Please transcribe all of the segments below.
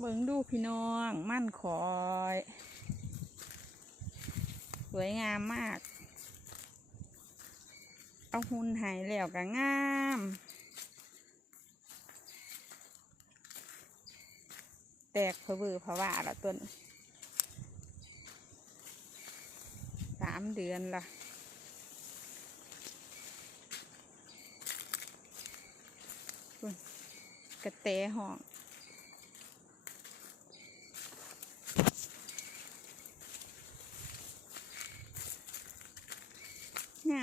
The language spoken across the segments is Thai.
เบิ่งดูพี่น้องมั่นคอย สวยงามมาก เอาหุ่นหายแล้วก็งามแตกเพอเบือเพราะว่าละต้นสามเดือนละกระเตห้อง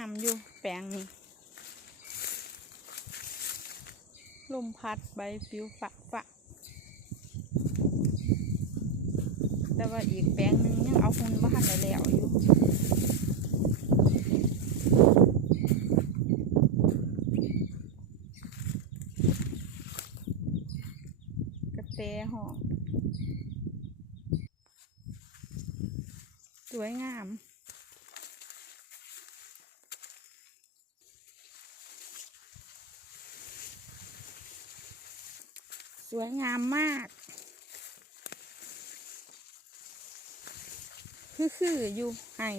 ามอยู่แปลงนี้ลมพัดใบปิวฝะฝะแต่ว่าอีกแปลงหนึงยังเอาหุ่นบ้านได้แล้วอยู่กระเตห้องสวยงาม วยงามมากคือคือๆอยู่ไห้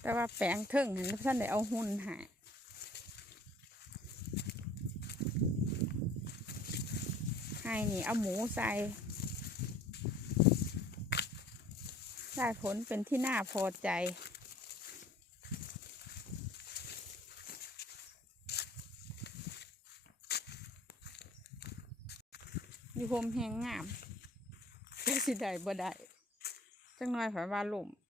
แต่ว่าแปลงเทิงเห็นท่านได้เอาหุ่นใหายไห้นี่เอาหมูใส่ได้ผลเป็นที่น่าพอใจ อยู่โฮมแหงงามแค่สิได้บ่ได้จังน้อยผ่านว่าลม